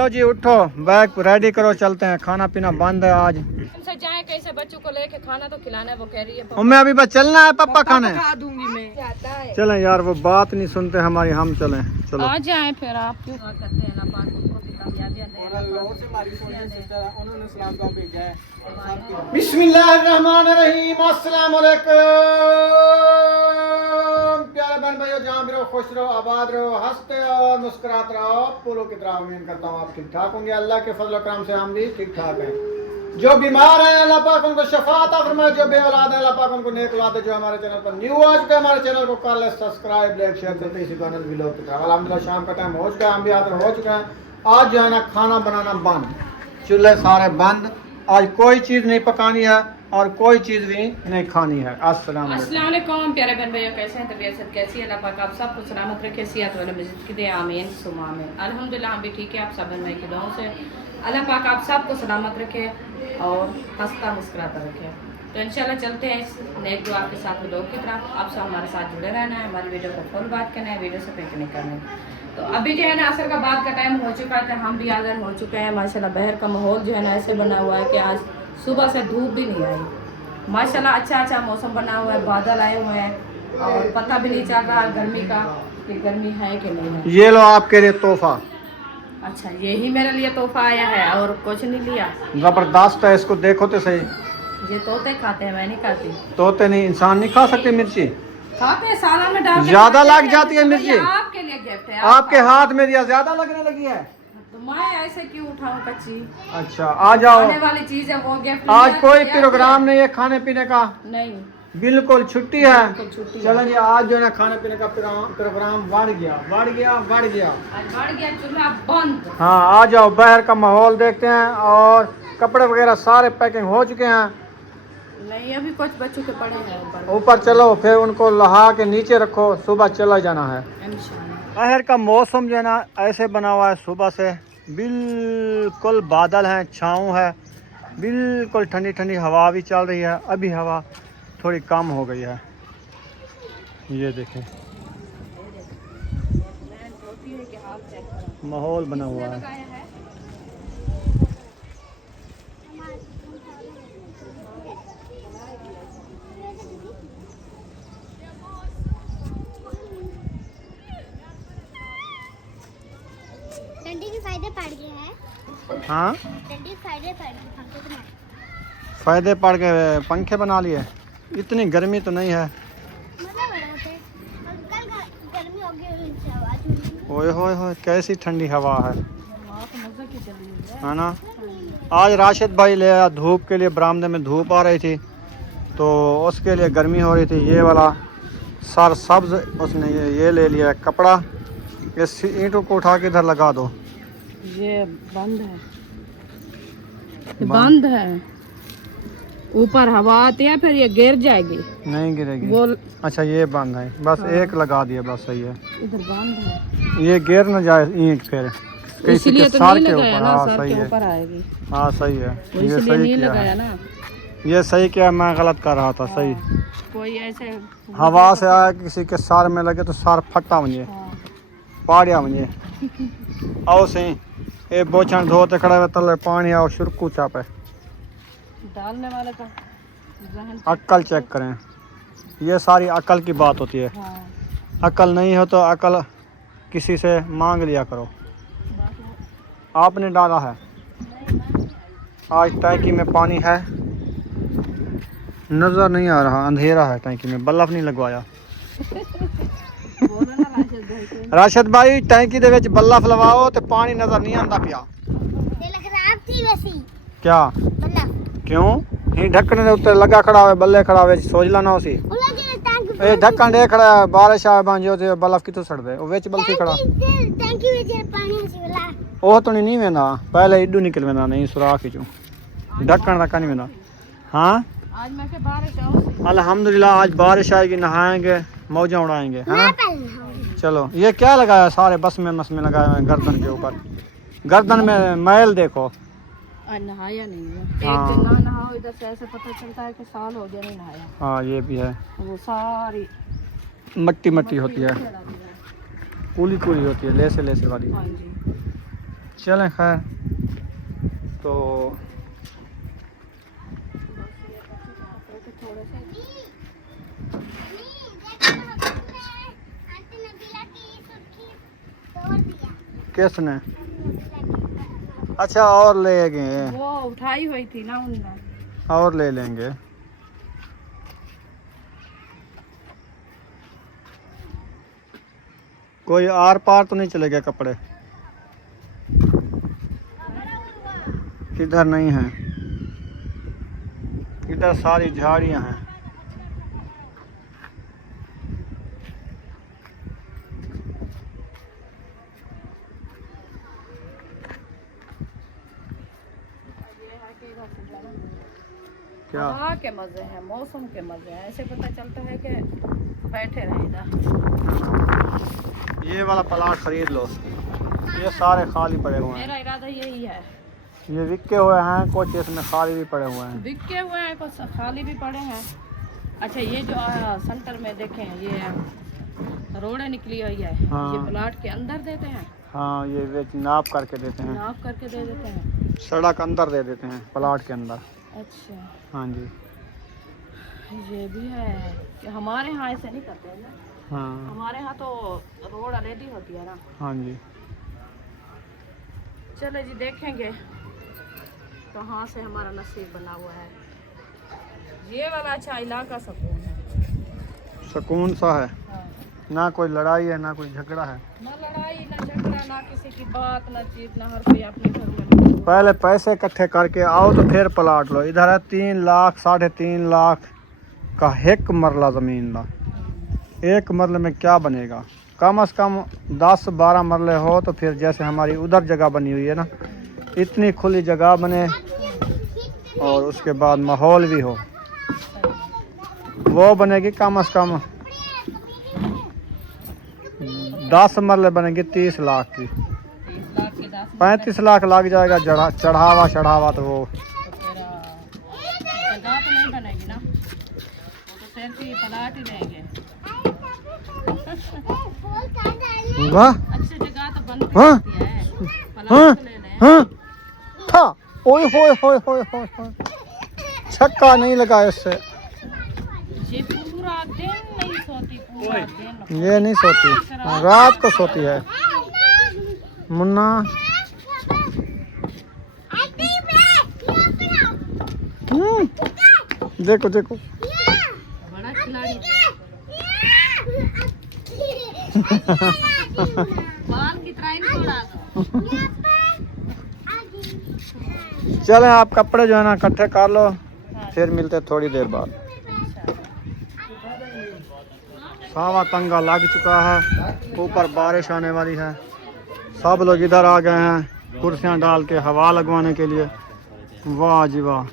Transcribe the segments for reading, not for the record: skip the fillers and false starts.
चलो जी उठो, bag ready करो, चलते हैं। खाना पीना बंद है आज। हमसे जाए कैसे बच्चों को लेके, खाना तो खिलाना है। वो कह रही है मैं अभी बस चलना है पापा खाने। खा दूंगी मैं। चलें यार, वो बात नहीं सुनते हमारी, हम चलें। चलो आ जाए फिर आप क्यों करते हैं ना, पाक उनको भी कामयाबी दे। बिस्मिल्लाहिर्रहमानिर्रहीम। अस्सलाम वालेकुम प्यारे बहन भाइयों, जहाँ भी रहो खुश रहो, आबाद रहो, हंसते और मुस्कुराते रहो। फूलों की तरह उम्मीद करता हूँ आप ठीक ठाक होंगे। अल्लाह के फजल और करम से हम भी ठीक ठाक हैं। जो बीमार हैं अल्लाह पाक उनको शफा अता फरमाए, जो बेऔलाद है अल्लाह पाक उनको नेक औलाद दे। जो हमारे चैनल पर न्यू आ चुके हैं, हमारे चैनल को कर ले सब्सक्राइब, लाइक, शेयर करते इसी गाने भी लोग की तरह। अल्हम्दुलिल्लाह शाम का टाइम हो चुका है, हम भी हाजिर हो चुके हैं। आज जो है ना खाना बनाना बंद, चूल्हे सारे बंद। आज कोई चीज़ नहीं पकानी है और कोई चीज़ भी नहीं खानी है। अस्सलाम वालेकुम प्यारे बहन भैया, कैसे हैं? तबीयत कैसी है? अल्लाह पाक आप सबको सलामत रखे, सेहत वाले मस्जिद की दे, आमीन सुमा आमीन। अल्हम्दुलिल्लाह हम भी ठीक है, आप सब बहन भाई की दुआओं से अल्लाह पाक आप सबको सलामत रखे और हंसता मुस्कुराता रखे। तो इंशाल्लाह चलते हैं इस नेक दुआ के साथ लोग की तरफ। आप सब हमारे साथ जुड़े रहना है, हमारी वीडियो को फुल बात करना है, वीडियो से पिक नहीं करना है। तो अभी जो है ना असर का बाद का टाइम हो चुका है, तो हम भी हाजिर हो चुके हैं। माशाल्लाह बाहर का माहौल जो है ना ऐसे बना हुआ है कि आज सुबह से धूप भी नहीं आई। माशाल्लाह अच्छा मौसम बना हुआ है, बादल आए हुए हैं और पता भी नहीं चल रहा गर्मी का कि गर्मी है कि नहीं है। ये लो आपके लिए तोहफा। अच्छा, यही मेरे लिए तोहफा आया है और कुछ नहीं लिया। जबरदस्त है, इसको देखो तो सही। ये तोते खाते हैं, मैं नहीं खाती। तोते नहीं, इंसान नहीं खा सकते मिर्ची। खाते हैं, साला में डाल के ज्यादा लग जाती है मिर्ची। आपके लिए गिफ्ट है। आपके हाथ में दिया, ज्यादा लगने लगी है। तो मैं ऐसे क्यों उठाऊं कच्ची? अच्छा आ जाओ, खाने वाली चीज है वो गिफ्ट। आज कोई प्रोग्राम नहीं है खाने पीने का, नहीं, बिल्कुल छुट्टी है। छुट्टी। चलो जी, आज जो है ना खाने पीने का प्रोग्राम बढ़ गया। आज बढ़ गया, चूल्हा बंद। हाँ आ जाओ, बाहर का माहौल देखते हैं। और कपड़े वगैरह सारे पैकिंग हो चुके हैं। नहीं, अभी कुछ बच्चों के पड़े हैं ऊपर चलो, फिर उनको लहा के नीचे रखो, सुबह चला जाना है। इंशाल्लाह। बाहर का मौसम जो है ना ऐसे बना हुआ है, सुबह से बिल्कुल बादल हैं, छाँव है, बिल्कुल ठंडी ठंडी हवा भी चल रही है। अभी हवा थोड़ी कम हो गई है, ये देखें माहौल बना हुआ है। डंडी के फायदे पड़ गए हैं। हाँ, डंडी के फायदे पड़ गए, पंखे बना फायदे पड़ गए, पंखे बना लिए। इतनी गर्मी तो नहीं है। कल गर्मी हो गई, ओए होए होए, कैसी ठंडी हवा है ना। आज राशिद भाई ले आया धूप के लिए, बरामदे में धूप आ रही थी तो उसके लिए गर्मी हो रही थी। ये वाला सर सब्ज उसने ये ले लिया कपड़ा। इस ईंटों को उठा के इधर लगा दो। ये बंद है, बंद है। ऊपर हवा आती है, फिर ये गिर जाएगी। नहीं गिरेगी वो अच्छा, ये बंद है, बस हाँ। एक लगा दिया, बस सही है। इधर बंद है, ये गिर न जाए ईंट फिर किसी इसलिए के तो सर नहीं के लगाया ऊपर। ना, हाँ सर सही के है, ऊपर आएगी। हाँ सही है, वो ये इसलिए सही नहीं किया लगाया है। ना। ये सही किया, मैं गलत कर रहा था। सही, कोई ऐसे हवा से आया किसी के सर में लगे तो सर फटा मुझे, हाँ। पाड़िया मुझे। आओ सही, ये बोछण धोते खड़ा हुआ तले पानी आओ शुरकू चापे। डालने वाले का जहन अक्ल चेक करें, ये सारी अक्ल की बात होती है। हाँ। अक्ल नहीं हो तो अक्ल किसी से मांग लिया करो। आपने डाला है, आज टैंकी में पानी है, नज़र नहीं आ रहा, अंधेरा है टैंकी में, बल्ब नहीं लगवाया। राशिद भाई टैंकी दे विच बल्ब लवाओ तो पानी नज़र नहीं आता पिया। क्या क्यों? ही ढक्कन दे उत्ते लगा खड़ा हुआ, बल्ले खड़ा हुआ, सोच ला ना उसी ए ढक्कन दे खड़ा है, बारिश आ बांजो ते बल्ब कितों सड़ दे, विच बल्ब खड़ा। ओह तो नहीं वेंदा, पहले इडू निकल वेंदा, नहीं सुराख ही चूं ढक्कन तक नहीं वेंदा। हाँ आज मैं के बारिश आऊं। अल्हम्दुलिल्लाह आज बारिश आएगी, नहाएंगे, मौजा उड़ाएंगे। हाँ चलो, ये क्या लगाया सारे बस में लगाए हुए हैं गर्दन के ऊपर। गर्दन में मैल देखो। नहाया नहीं है, हाँ। एक दिन ना नहाओ इधर से ऐसे पता चलता है कि साल हो गया नहीं नहाया। हाँ ये भी है, वो सारी मट्टी मट्टी होती है, कूली कूली होती है, लेसे लेसे वाली। हाँ जी। चलें खैर तो किसने? अच्छा और ले गए, वो उठाई हुई थी ना उनने। और ले लेंगे। कोई आर पार तो नहीं चले गए कपड़े? इधर नहीं है, इधर सारी झाड़ियां हैं। क्या हवा के मजे हैं, मौसम के मजे हैं, ऐसे पता चलता है कि बैठे रहे इधर। ये वाला प्लाट खरीद लो, ये सारे खाली पड़े हुए हैं। मेरा इरादा यही है। ये बिके हुए हैं, कुछ इसमें खाली भी पड़े हुए हैं। बिके हुए हैं, कुछ खाली भी पड़े हैं। अच्छा ये जो सेंटर में देखें, ये रोड निकली हुई है, हाँ। ये प्लाट के अंदर देते हैं। हाँ, ये नाप करके देते हैं, नाप करके दे देते हैं। सड़क अंदर दे देते हैं, प्लाट के अंदर। अच्छा हाँ जी। ये भी है कि हमारे यहाँ ऐसे नहीं करते हैं ना। हाँ हमारे यहाँ तो रोड रेडी होती है ना। हाँ जी। चलो जी देखेंगे कहाँ से हमारा नसीब बना हुआ है। ये वाला अच्छा इलाका सुकून है, सुकून सा है, हाँ। ना कोई लड़ाई है ना कोई झगड़ा है। ना लड़ाई ना झगड़ा, ना किसी की बात ना चीज, ना हर कोई अपने घर में। पहले पैसे इकट्ठे करके आओ तो फिर प्लाट लो। इधर है 3 लाख 3.5 लाख का एक मरला ज़मीन ला। एक मरले में क्या बनेगा? कम से कम 10-12 मरले हो तो फिर जैसे हमारी उधर जगह बनी हुई है ना, इतनी खुली जगह बने और उसके बाद माहौल भी हो, वो बनेगी कम से कम 10 मरले बनेगी 30 लाख की। 30 लाख के 10 35 लाख लग जाएगा चढ़ावा तो वो। तो फिर जगह तो नहीं बनेगी ना, वो तो सिर्फ ही प्लाट ही रहेंगे। वाह अच्छी जगह तो बनती हाँ? रहती है, हाँ प्लाट तो ले लें। हाँ था, ओए होए होए होए होए होए, छक्का नहीं लगा इससे। ये पूरा दिन नहीं सोती, पूरा दिन। ये नहीं सोती, रात को सोती है मुन्ना। देखो देखो बड़ा खिलाड़ी है। बाल की तरह ही उड़ा दो। चलें आप कपड़े जो है ना इकट्ठे कर लो, फिर मिलते थोड़ी देर बाद। सावा तंगा लग चुका है, ऊपर बारिश आने वाली है। सब लोग इधर आ गए हैं कुर्सियां डाल के हवा लगवाने के लिए। वाह जी वाह,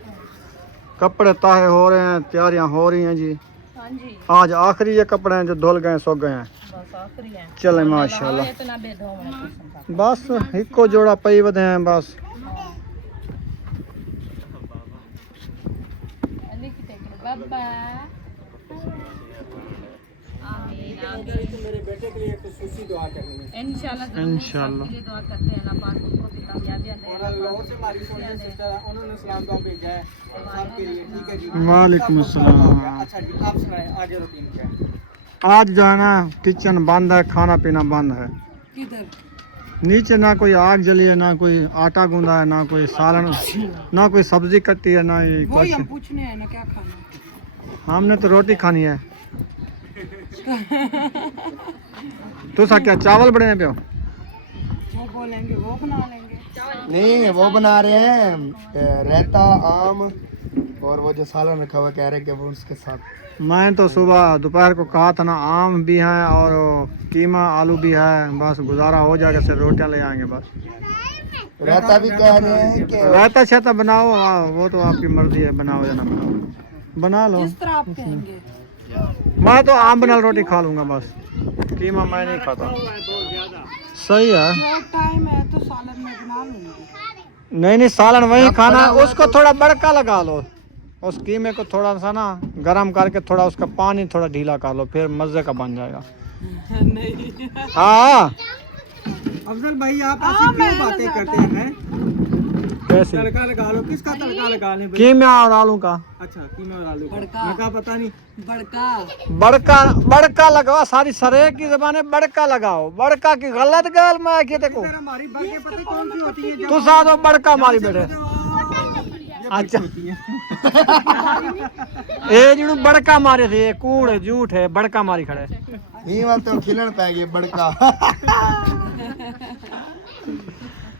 कपड़े ताहे हो रहे हैं, तैयारियां हो रही हैं जी। हाँ जी, आज आखिरी ये कपड़े हैं जो धुल गए सूख गए हैं। बस आखिरी है। चले माशाल्लाह, इतना बेधो है किस्म का। बस इको जोड़ा पई वधे हैं बस। अली की टेक बाबा। आमीन आमीन। मेरे बेटे के लिए खुशूसी दुआ करनी है इंशाल्लाह इंशाल्लाह। सबके लिए दुआ करते हैं, अल्लाह पाक उनको भी कामयाबियां दे। लोगों से हमारी छोटी सिस्टर उन्होंने सलाम दुआ भेजा है सबके लिए। ठीक है जी, वालेकुम अस्सलाम। अच्छा जी, आप सुनाएं आगे रूटीन क्या है? आज जो है ना किचन बंद है, खाना पीना बंद है। किधर? नीचे ना कोई आग जली है, ना कोई आटा गूंदा है, ना कोई सालन, ना कोई सब्जी कटी है, ना ये वही हम कुछ। पूछने हैं ना क्या खाना। हमने तो रोटी खानी है। तो सा क्या चावल बड़े हैं प्यो? जो बोलेंगे वो बना लेंगे। नहीं वो बना रहे हैं रायता आम और वो जो सालन रखा हुआ कह रहे कि वो उसके साथ। मैं तो सुबह दोपहर को कहा था ना, आम भी हैं और कीमा आलू भी है, बस गुजारा हो जाएगा, सिर्फ रोटियां ले आएंगे बस। रायता भी कह रहे हैं कि रायता छाता बनाओ, वो तो आपकी मर्जी है, बनाओ या ना बनाओ, बना लो। जिस तरह आप कहेंगे। मैं तो आम बना रोटी खा लूँगा बस, कीमा मैं नहीं खाता। सही है, जो टाइम है तो सालन में बना लूंगी। नहीं सालन वही खाना, उसको थोड़ा बड़का लगा लो, उस कीमे को थोड़ा सा ना गरम करके थोड़ा उसका पानी थोड़ा ढीला कर लो, फिर मज़े का बन जाएगा। हाँ अफजल भाई आप ऐसी क्यों बातें करते हैं? कैसे? तड़का लगा लो। किसका तड़का लगाने भाई? कीमा और आलू का। अच्छा कीमा और आलू का। लगा पता नहीं। बड़का बड़का लगाओ, सारी सरे की जबान है, बड़का लगाओ। बड़का की गलत गल मैं की देखो फिर हमारी बातें पता कौन सी होती है? तू सा दो बड़का मारी बैठे। अच्छा ए जिनु बड़का मारे थे, कूड़ है, झूठ है, बड़का मारी खड़े। ये बात तो खिलन पै गई बड़का।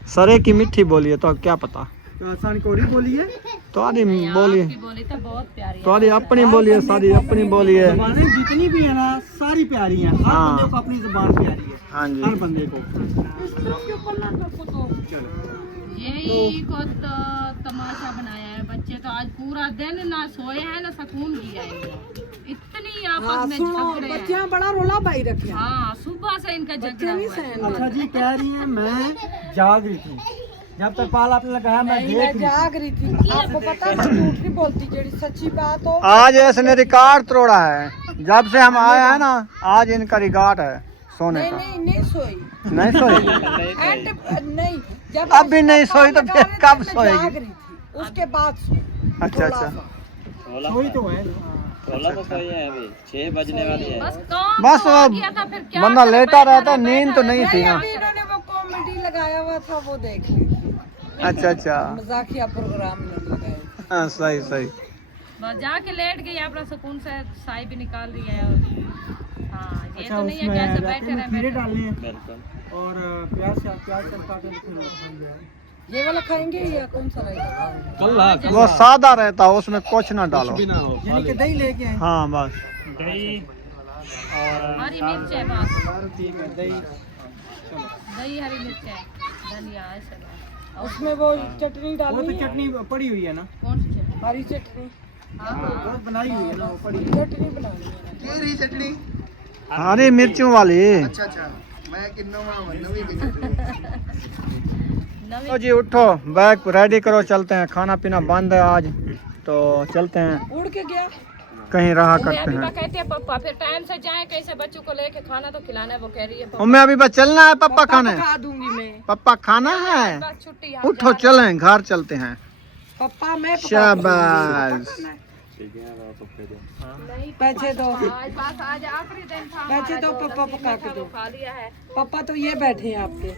सरे की मिठी बोली है तो अब क्या पता। तो आसान कोरी बोली है। तो आदि बोली, आपकी बोली तो बहुत प्यारी तो आदि अपनी बोली है, सारी अपनी बोली है। ज़बानें जितनी भी है ना सारी प्यारी हैं। हर हाँ। बंदे को अपनी ज़बान प्यारी है। हाँ जी। हर बंदे को। यही को तो तमाशा बनाया है। बच्चे तो आज पूरा दिन ना सोए हैं ना सुकून किया है। इतनी आपस में झगड़े हैं। बच्चियां बड़ा रोला पाई रखे हैं। हाँ सुबह से इनका झगड़ा हुआ है। अच्छा जी कह रही है मैं जाग रही थी। जब तक पाल आपने लगाया मैं नहीं, देख मैं रही जाग रही थी। आपको पता है मैं झूठ नहीं बोलती, जेड़ी सच्ची बात हो। आज इसने रिकॉर्ड तोड़ा है। जब से हम आए हैं ना, आज इनका रिकॉर्ड है सोने नहीं का। नहीं नहीं सोई। नहीं सोई? एंड नहीं, जब अब भी नहीं सोई तो फिर कब मैं सोएगी? जाग रही थी, उसके बाद सोई। अच्छा अच्छा। वही तो है। बस काम बस तो आ गया था, फिर क्या बंदा करें, लेटा बैठा रहता, रहे, नींद तो नहीं थी नहीं, ना। अभी इन्होंने वो कॉमेडी लगाया हुआ था, वो देख ली थी। अच्छा अच्छा। मजाकिया प्रोग्राम इन्होंने लगाया। हाँ सही सही। बस जाके लेट गई अपना सुकून से, साई भी निकाल रही है। हाँ ये अच्छा तो नहीं है उसमें कैसे जाते बैठे में खीरे रहे। डालने हैं और प्याज चलता है तो फिर खाएंगे। ये वाला खाएंगे या कौन सा रहेगा? वो सादा रहता है, उसमें कुछ ना डालो। यानी कि दही लेके आए। हाँ बस। हरी मिर्च है बस, ठीक है दही। दही हरी मिर्च है, धनिया ऐसे बस। उसमें वो चटनी वो डालनी तो है, चटनी पड़ी हुई है ना। कौन सी चटनी? हरी चटनी। वो बनाई हुई है ना, वो पड़ी हुई है। चटनी बनानी है। केरी चटनी। हरी मिर्चों वाली। अच्छा अच्छा, मैं कि नवी की चटनी। तो जी उठो, बैग रेडी करो, चलते हैं। खाना पीना बंद है आज, तो चलते हैं, उड़ के गया। कहीं रहा उम्मे करते अभी हैं। का कहते हैं पप्पा, फिर टाइम से जाए कैसे बच्चों को लेके खाना तो खिलाना है, वो कह रही है पप्पा। उम्मे अभी बस चलना है पप्पा खाने। पका दूंगी मैं। पप्पा खाना है। बस छुट्टी हम उठो चलें, घर चलते हैं। पप्पा मैं पका शाबाश। पैसे दो। आज बस आज आखिरी दिन था पैसे हमारा, दो, जो पप्पा नसीब पका में के था दो। वो खा लिया है। पापा तो ये बैठे हैं आपके।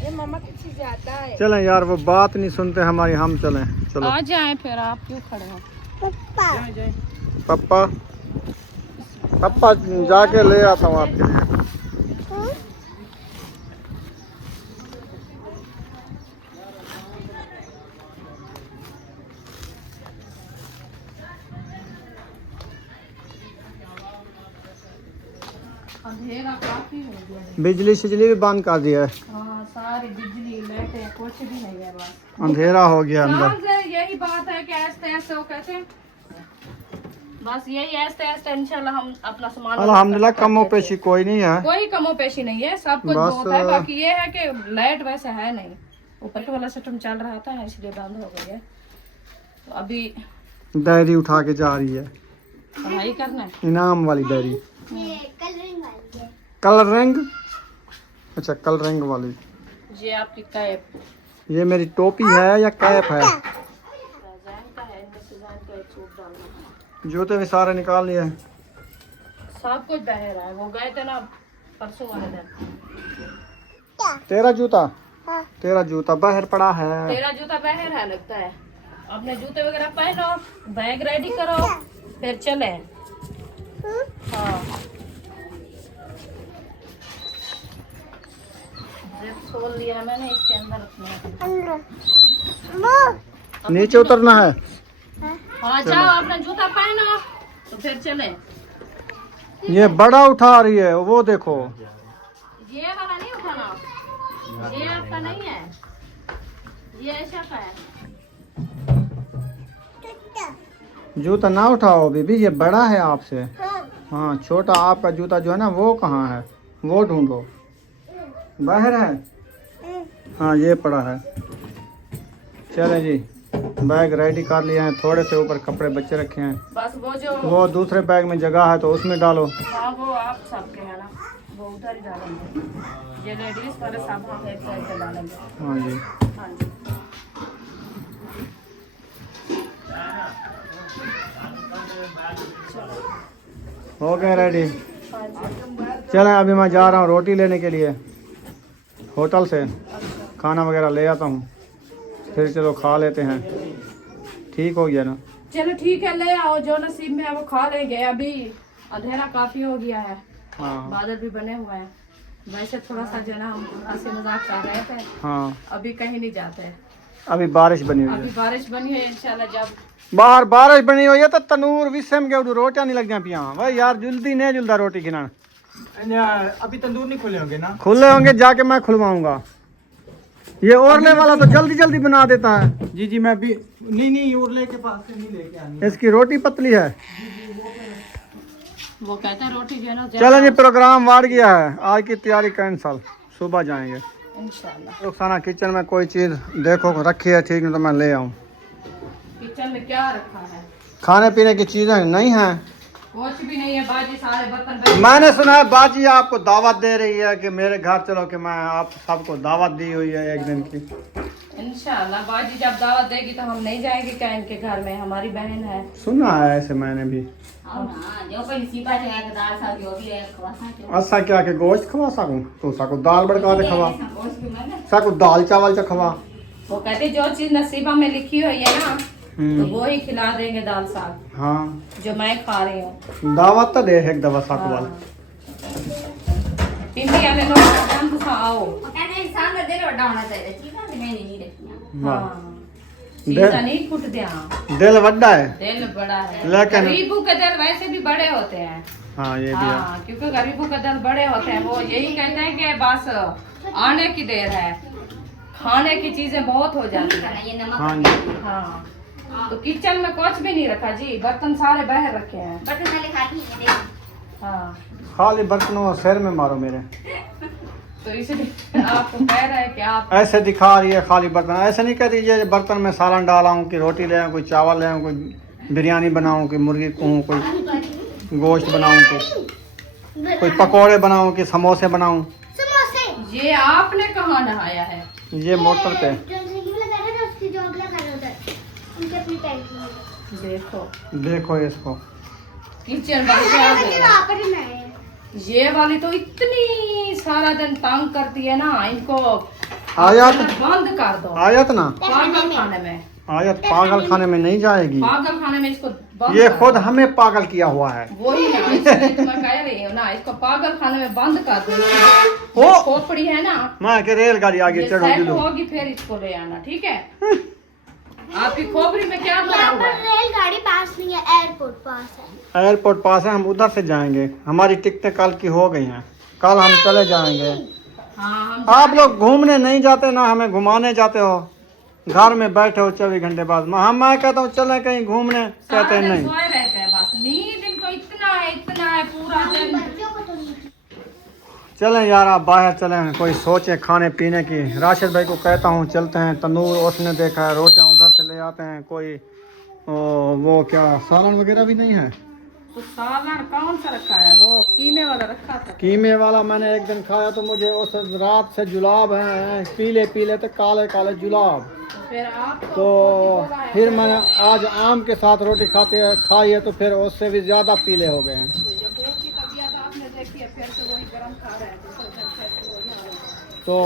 ये मामा किसी जाता है। चलें यार, वो बात नहीं सुनते हमारी, हम चलें। चलो आ जाए फिर, आप क्यों खड़े हो? पप्पा, पप्पा जाके ले आता हूँ आपके लिए। अंधेरा काफी हो गया है। बिजली सिजली भी बंद कर दिया है, हाँ सारी बिजली लाइटें कुछ भी नहीं है बस। अंधेरा हो गया अंदर। साल से यही बात है कि ऐसे ऐसे वो कहते हैं, बस यही ऐसे ऐसे इंशाल्लाह हम अपना सामान अल्हम्दुलिल्लाह कमो पेशी कोई नहीं है। कोई कमो पेशी नहीं है, सब कुछ बस, बहुत है। बाकी ये है कि लाइट वैसे है नहीं, ऊपर के वाला सिस्टम चल रहा था इसलिए बंद हो गई है। तो अभी डायरी उठा के जा रही है, पढ़ाई करना है। इनाम वाली डायरी। ये कलरिंग वाली है। कलर रंग, अच्छा कलर रंग वाली। ये आपकी कैप ये मेरी टोपी है या कैप है? डिजाइन का है, इनमें डिजाइन का एक सूट डालना है। जूते भी सारे निकाल लिए। सब कुछ बह रहा है, वो गए थे ना परसों वाले दिन। तेरा जूता, तेरा जूता बाहर पड़ा है। तेरा जूता बाहर है लगता है। अपने जूते वगैरह पहनो, बैग रेडी करो, फिर चले। हाँ जिप खोल लिया मैंने, इसके अंदर रखना। नीचे उतरना है। हाँ जाओ अपना जूता पहनो तो फिर चले। ये बड़ा उठा रही है, वो देखो। ये वाला नहीं उठाना, ये आपका नहीं है, ये ऐसा का है। जूता ना उठाओ बीबी, ये बड़ा है आपसे। हाँ छोटा आपका जूता जो है ना वो कहाँ है, वो ढूंढो। बाहर है, हाँ ये पड़ा है। चले जी, बैग रेडी कर लिए हैं, थोड़े से ऊपर कपड़े बच्चे रखे हैं। बस वो जो वो दूसरे बैग में जगह है तो उसमें डालो। हाँ वो आप सबके है ना, वो उधर ही डालेंगे। ये लेडीज वाले सामान एक साइड पे डालेंगे। हाँ जी। हाँ जी। हो गए रेडी। हाँ जी। चलें अभी मैं जा रहा हूँ रोटी लेने के लिए होटल से, खाना वगैरह ले आता हूँ, फिर चलो खा लेते हैं। ठीक हो गया ना? चलो ठीक है, ले आओ, जो नसीब में है वो खा लेंगे। अभी अंधेरा काफी हो गया है, हाँ बादल भी बने हुए हैं। वैसे थोड़ा सा जो है ना हम हंसी मजाक कर रहे थे, हाँ। अभी कहीं नहीं जाते। अभी बारिश बनी हुई अभी है, बारिश बनी है, इंशाल्लाह जब बाहर बारिश बनी हुई है तो तनूर विसम के उड़ू रोटियां नहीं लग जाए पिया भाई यार, जल्दी नहीं जुलदा रोटी खिलाना। अभी तंदूर नहीं खुले होंगे ना? खुले होंगे, जाके मैं खुलवाऊंगा। ये ओरले वाला तो जल्दी जल्दी बना देता है। जी जी, मैं भी नहीं उरले के पास से नहीं लेके आनी। इसकी रोटी पतली है। वो कहते हैं रोटी जो है ना चलो जी, प्रोग्राम वाड़ गया है, आज की तैयारी कैंसल, सुबह जाएंगे इंशाल्लाह। रुखसाना। किचन में कोई चीज़ देखो रखी है ठीक, नहीं तो मैं ले आऊँ। किचन में क्या रखा है? खाने पीने की चीज़ें नहीं हैं, कुछ भी नहीं है, बाजी सारे बर्तन। मैंने सुना है बाजी आपको दावत दे रही है कि मेरे घर चलो, कि मैं आप सबको दावत दी हुई है एक दिन की। इंशाल्लाह बाजी जब दावत देगी तो हम नहीं जाएंगे क्या इनके घर में? हमारी बहन है। सुना है ऐसे मैंने भी। अच्छा क्या के गोश्त खवा सकूं तो साको दाल बड़का दे खवा, साको दाल चावल च खवा। वो कहते जो चीज नसीबा में लिखी हुई है ना तो वो ही खिला देंगे, दाल साग हाँ, जो मैं खा रही हूँ। दावत तो दे एक दफा साको वाल। पिंडी वाले लोग हम तो आओ। हाँ चीज़ा नहीं कुट दिया, दिल बड़ा है, दिल बड़ा है। लेकिन गरीबों के दिल वैसे भी बड़े होते हैं। हाँ ये भी है। हाँ, क्योंकि गरीबों के दिल बड़े होते हैं। वो यही कहते हैं कि बस आने की देर है, खाने की चीजें बहुत हो जाती है। हाँ जी। हाँ तो किचन में कुछ भी नहीं रखा जी, बर्तन सारे बाहर रखे हैं। हाँ खाली बर्तनों और सिर में मारो मेरे। तो इसलिए आपको कह रहे हैं कि आप ऐसे दिखा रही है खाली बर्तन, ऐसे नहीं कह दीजिए बर्तन में सालन डाला हूँ कि रोटी ले आऊँ, कोई चावल ले आऊँ, कोई बिरयानी बनाऊँ, कोई मुर्गी कहूँ, कोई गोश्त बनाऊँ, कोई पकौड़े बनाऊँ कि समोसे बनाऊँ। ये आपने कहाँ नहाया है? ये मोटर पे देखो देखो इसको। किचन ये वाली तो इतनी सारा दिन तंग करती है ना, इनको आयत बंद कर दो। आयत ना पागल खाने में, आयत पागल खाने में नहीं जाएगी, पागल खाने में इसको बंद ये कर खुद दो। हमें पागल किया हुआ है। वही ना, इसलिए तो मैं कह रही हूँ ना, इसको पागल खाने में बंद कर दो। ओ! खोपड़ी है ना, मैं के रेलगाड़ी आगे ये चढ़ो सेट दिलो। होगी फिर इसको ले आना, ठीक है? आपकी खोपड़ी में क्या भरा हुआ है? रेलगाड़ी पास नहीं है, एयरपोर्ट पास है। एयरपोर्ट पास है, हम उधर से जाएंगे, हमारी टिकटें कल की हो गई हैं, कल हम चले जाएंगे। हाँ हम आप लोग घूमने नहीं जाते ना, हमें घुमाने जाते हो, घर में बैठे हो 24 घंटे बाद। मैं कहता हूँ चले कहीं घूमने, कहते हैं नहीं। सोए रहते हैं बस, नींद इनको इतना है पूरा दिन। बच्चों को तो नहीं। चलें यार, आप बाहर चलें, कोई सोचे खाने पीने की। राशिद भाई को कहता हूँ चलते हैं, तंदूर उसने देखा है, रोटियाँ उधर से ले आते हैं। कोई वो क्या सालन वगैरह भी नहीं है? तो सालन कौन सा रखा है? वो कीमे वाला रखा था। कीमे वाला मैंने एक दिन खाया तो मुझे उस रात से जुलाब है, पीले पीले तो काले काले जुलाब। तो फिर आप तो फिर मैंने आज आम के साथ रोटी खाई है तो फिर उससे भी ज़्यादा पीले हो गए हैं। आपने देखी है, फिर से वही गरम खा रहे हैं। तो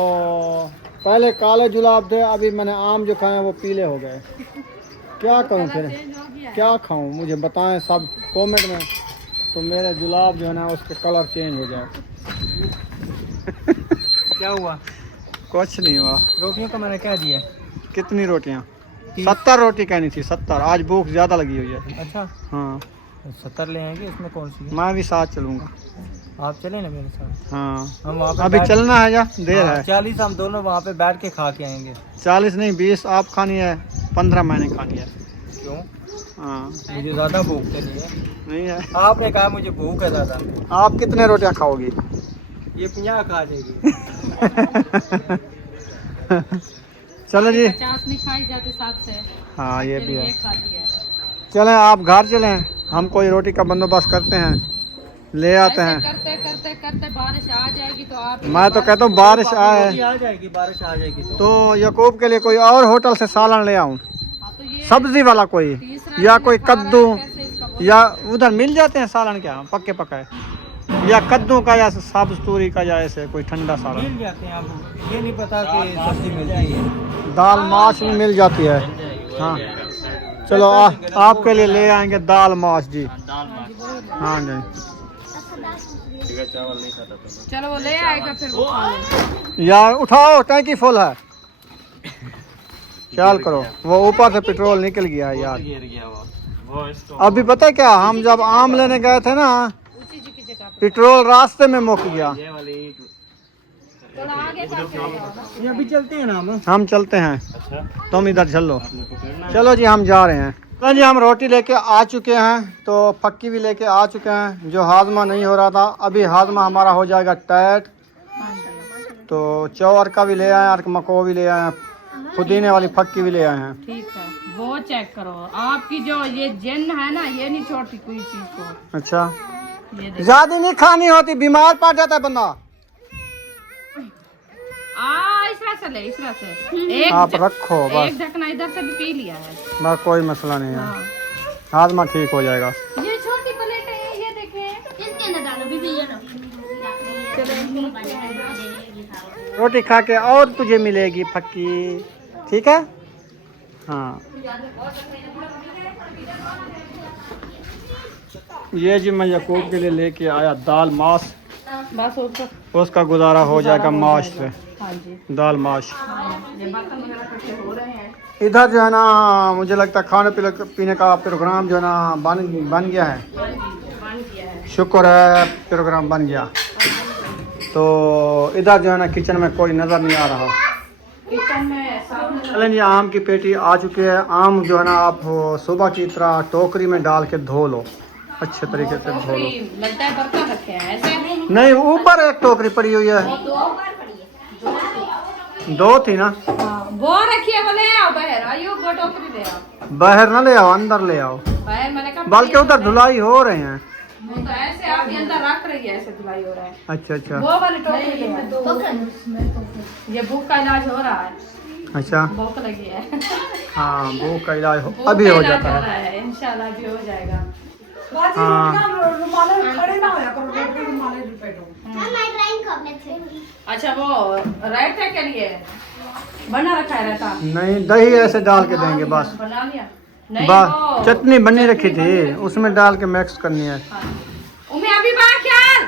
पहले काले जुलाब थे, अभी मैंने आम जो खाए वो पीले हो गए। क्या करूं फिर, क्या खाऊं? मुझे बताएं सब कमेंट में, तो मेरे जुलाब जो है ना उसके कलर चेंज हो जाए। क्या हुआ? कुछ नहीं हुआ। रोटियों का मैंने कह दिया। कितनी रोटियां? 70 रोटी कहनी थी, 70। आज भूख ज़्यादा लगी हुई है। अच्छा, हाँ 70 ले आएंगे, इसमें कौन सी है? मैं भी साथ चलूँगा। आप चले ना मेरे साथ। हाँ हम वहाँ पे अभी चलना है या देर है? 40 हम दोनों वहाँ पे बैठ के खा के आएंगे। 40 नहीं 20 आप खानी है, 15 मैंने खानी है। क्यों? हाँ मुझे ज़्यादा भूख तो नहीं है। नहीं है। आपने कहा मुझे भूख है ज़्यादा। आप कितने रोटियां खाओगी? ये 50 खा जाएगी। चलो जी। 50 नहीं खाई जाती साथ से। हाँ ये भी है। एक खाती है। चलें आप घर चलें, हम कोई रोटी का बंदोबस्त करते हैं, ले आते ऐसे हैं। करते करते करते बारिश आ जाएगी तो आप मैं तो कहता हूँ बारिश आए आ जाएगी, बारिश आ जाएगी तो यकूब के लिए कोई और होटल से सालन ले आऊं, हाँ, तो ये सब्जी वाला कोई, तीसरा या दिन कोई खा रहा है, कद्दू, कैसे इसका बोल- या उधर मिल जाते हैं सालन क्या पक्के पकाए, या कद्दू का या साबुत तूरी का, या ऐसे कोई ठंडा सालन। मिल जाते हैं, अब ये नहीं पता कि सब्जी मिलती है। दाल माछ भी मिल जाती है। हाँ चलो आपके लिए ले आएंगे दाल माछ जी। हाँ जी चलो वो ले आएगा फिर वो खा लेंगे। यार उठाओ, टैंकी फुल है, ख्याल करो। वो ऊपर से पेट्रोल निकल गया है यार। अभी पता है क्या, हम जब आम लेने गए थे ना, उसी जी की जगह पे पेट्रोल रास्ते में मुक गया। थोड़ा आगे पास चले जाओ ना। ये अभी चलते हैं ना हम चलते हैं, तुम इधर चलो। चलो जी हम जा रहे हैं। तो जी हम रोटी लेके आ चुके हैं, तो फक्की भी लेके आ चुके हैं। जो हाजमा नहीं हो रहा था, अभी हाजमा हमारा हो जाएगा टाइट। तो चौर का भी ले आए और मको भी ले आए, पुदीने वाली फक्की भी ले आए हैं। ठीक है, वो चेक करो। आपकी जो ये जिन है ना, ये नहीं छोड़ती कोई चीज को। अच्छा, ये देखो, ज्यादा नहीं खानी होती, बीमार पड़ जाता है बंदा। इस तरह से ले, इस तरह से आप रखो बस, एक ढकना इधर से भी पी लिया है। बस कोई मसला नहीं है, हाँ। हाजमा ठीक हो जाएगा। ये छोटी प्लेट है, ये देखें। इसके अंदर डालो भी ये लो। रोटी खा के और तुझे मिलेगी फक्की, ठीक है। हाँ ये जी मैं यकूब के लिए लेके आया दाल माश, बस उसका गुजारा हो जाएगा माश से। हाँ जी, दाल माश। ये बर्तन वगैरह इकट्ठे हो रहे हैं। इधर जो है ना, मुझे लगता है खाने पीने का प्रोग्राम जो है ना बन गया है। हाँ जी, बन गया है। शुक्र है प्रोग्राम बन गया। तो इधर जो है ना किचन में कोई नज़र नहीं आ रहा। किचन में सामने चलें जी, आम की पेटी आ चुकी है। आम जो है ना आप सुबह की तरह टोकरी में डाल के धो लो, अच्छे तरीके से धो लो। लगता है बर्तन रखे हैं ऐसे। नहीं, ऊपर एक टोकरी पड़ी हुई है, दो थी ना। हाँ, वो रखिए, वो ले आओ बाहर। आइयो वो टोकरी ले आओ बाहर ना ले आओ, अंदर ले आओ, बाहर। मैंने कहा बल्कि उधर धुलाई हो रहे हैं। वो तो ऐसे आपके अंदर रख रही है, ऐसे धुलाई हो रहा है। अच्छा अच्छा वो वाली टोकरी ले आओ। ये भूख का इलाज हो रहा है, अच्छा। भूख लगी है। हाँ भूख का इलाज भूख अभी का हो इलाज जाता हो है। रहा है, इंशाल्लाह भी हो जाएगा। हाँ रुमाले खड़े ना होया करो, रोटी रुमाले लपेटो। मैं ड्राइंग करने थे। अच्छा, वो रायता के लिए बना रखा है रायता? नहीं, दही ऐसे डाल के देंगे बस। बना लिया? नहीं, बस वो चटनी बनी रखी थी, उसमें डाल के मिक्स करनी है। हाँ। उम्मी अभी बाहर ख्याल।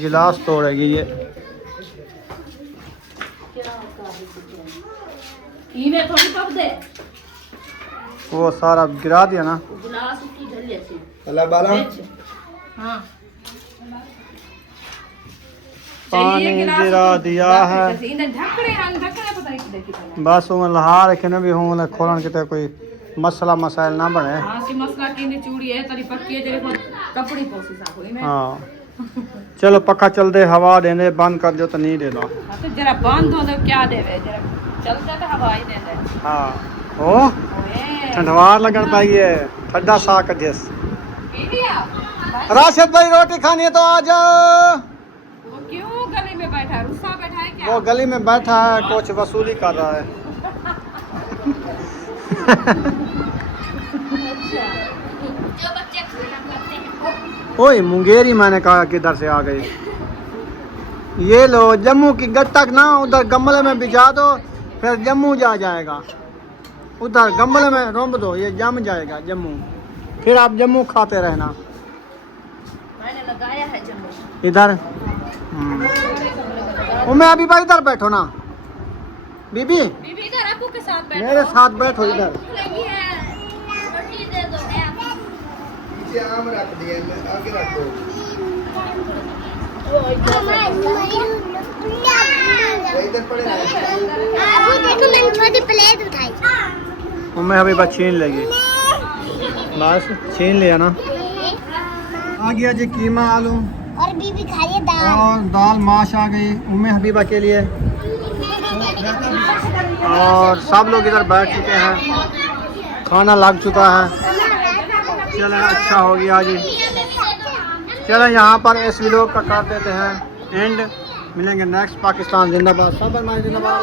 गिलास तोड़ेगी ये। इन्हें थोड़ी पप दे, वो सारा गिरा दिया ना। गिलास उसकी झल्ली ऐसी। अल्लाह बाला हाँ, पानी चाहिए गिलास गिरा तो दिया है। जैसे इन्हें ढकने पता नहीं किधर किधर। बस वो लहा रखे न भी हूँ खोलन के कोई मसला मसाइल ना बने। हाँ, सी मसला की नहीं चूड़ी है तरी पक्की है, तेरे को कपड़ी पोसी सा कोई में। हाँ चलो पक्का चल दे, हवा देने बंद कर जो तो नहीं देना। हाँ, तो जरा बंद हो तो क्या देवे, जरा चलता तो हवा ही दे दे। हाँ ओ ओए, ठंडवार लगन पाइए, ठंडा सा कर देस। पी लिया? राशिद भाई रोटी खानी है तो आ जाओ। वो क्यों गली में बैठा है, रुस्सा बैठा है क्या? वो गली में बैठा है, कुछ वसूली कर रहा है। जो बच्चे खाना खाते हैं। ओए मुंगेरी मैंने कहा किधर से आ गई। ये लो जम्मू की गट्टक ना उधर गमले में बिछा दो, फिर जम्मू जा जाएगा। उधर गमले में रोंब दो, ये जम जाएगा जम्मू, फिर आप जम्मू खाते रहना। मैंने लगाया है जम्मू। इधर मैं अभी भाई इधर बैठो ना, बीबी बीबी इधर अबू के साथ बैठो। मेरे साथ बैठो इधर। भूख लगी है, रोटी दे दो। पीछे आम रख दिए, आगे रख दो। इधर पड़े अबू देखो, मैंने छोटी प्लेट उठाई। मैं अभी बस छीन लेगी, बस छीन लिया ना। आ गया जी कीमा आलू और बीबी खा रही है दाल। और दाल माश आ गई उम्मे हबीबा के लिए। और सब लोग इधर बैठ चुके हैं, खाना लग चुका है। चलो अच्छा हो गया जी। चलो यहाँ पर इस वीडियो का कर देते हैं एंड। मिलेंगे नेक्स्ट। पाकिस्तान जिंदाबाद, सब जिंदाबाद।